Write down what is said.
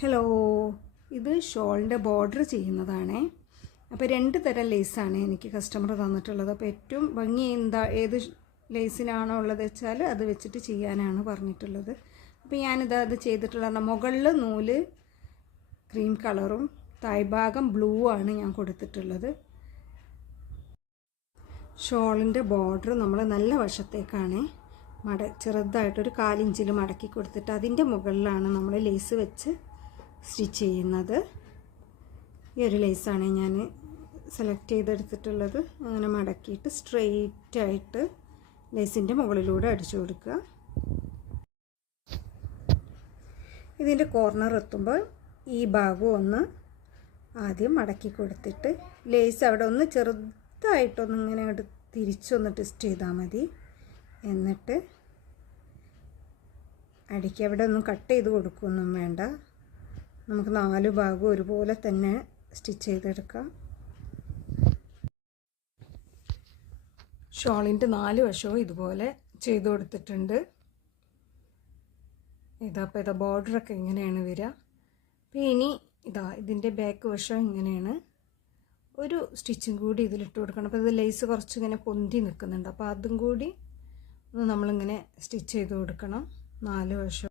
Hello, ഇത് ഷോളിൻ്റെ border ചെയ്യുന്നതാണേ. അപ്പോൾ 2 തരം ലേസാണ് എനിക്ക് കസ്റ്റമർ തന്നിട്ടുള്ളത്. അപ്പോൾ ഏറ്റവും ഭംഗി ഏത് ലേസിനാണോ ഉള്ളത് വെച്ചാൽ അത് വെച്ചിട്ട് ചെയ്യാനാണ് പറഞ്ഞിട്ടുള്ളത്. അപ്പോൾ ഞാനിത് ചെയ്തിട്ടുള്ള മുകളിൽ നൂല് ക്രീം കളറും താഴ്ഭാഗം ബ്ലൂ ആണ് ഞാൻ കൊടുത്തിട്ടുള്ളത്. ഷോളിൻ്റെ ബോർഡർ നമ്മൾ നല്ല വശത്തേക്കാണ് ചെറുതായിട്ടൊരു 1/4 ഇഞ്ചിൽ മടക്കി കൊടുത്തിട്ട് അതിൻ്റെ മുകളിലാണ് നമ്മൾ ലേസ് വെച്ച് സ്റ്റിച്ച് ചെയ്യുന്നത്. ഈ ഒരു ലേസാണ് ഞാൻ സെലക്ട് ചെയ്തെടുത്തിട്ടുള്ളത്. അങ്ങനെ മടക്കിയിട്ട് സ്ട്രെയിറ്റ് ആയിട്ട് ലേസിൻ്റെ മുകളിലൂടെ അടിച്ചു കൊടുക്കുക. ഇതിൻ്റെ കോർണർ എത്തുമ്പോൾ ഈ ഭാഗം ഒന്ന് ആദ്യം മടക്കി കൊടുത്തിട്ട് ലേസ് അവിടെ ഒന്ന് ചെറുതായിട്ടൊന്ന് ഇങ്ങനെ തിരിച്ചൊന്ന് ട്വിസ്റ്റ് ചെയ്താൽ മതി. എന്നിട്ട് അടിക്ക് അവിടെ ഒന്നും കട്ട് ചെയ്ത് കൊടുക്കുകയൊന്നും വേണ്ട. നമുക്ക് 4 ഭാഗവും ഒരുപോലെ തന്നെ സ്റ്റിച്ച് ചെയ്തെടുക്കാം. ഷോളിൻ്റെ 4 വശവും ഇതുപോലെ ചെയ്ത് കൊടുത്തിട്ടുണ്ട്. അപ്പോൾ ബോർഡറൊക്കെ ഇങ്ങനെയാണ് വരിക. അപ്പോൾ ഇനി ഇതിൻ്റെ ബാക്ക് വശം ഇങ്ങനെയാണ്. ഒരു സ്റ്റിച്ചും കൂടി ഇതിലിട്ട് കൊടുക്കണം. അപ്പോൾ ഇത് ലേസ് കുറച്ചിങ്ങനെ പൊന്തി നിൽക്കുന്നുണ്ട്. അപ്പോൾ അതും കൂടി നമ്മളിങ്ങനെ സ്റ്റിച്ച് ചെയ്ത് കൊടുക്കണം 4 വശവും.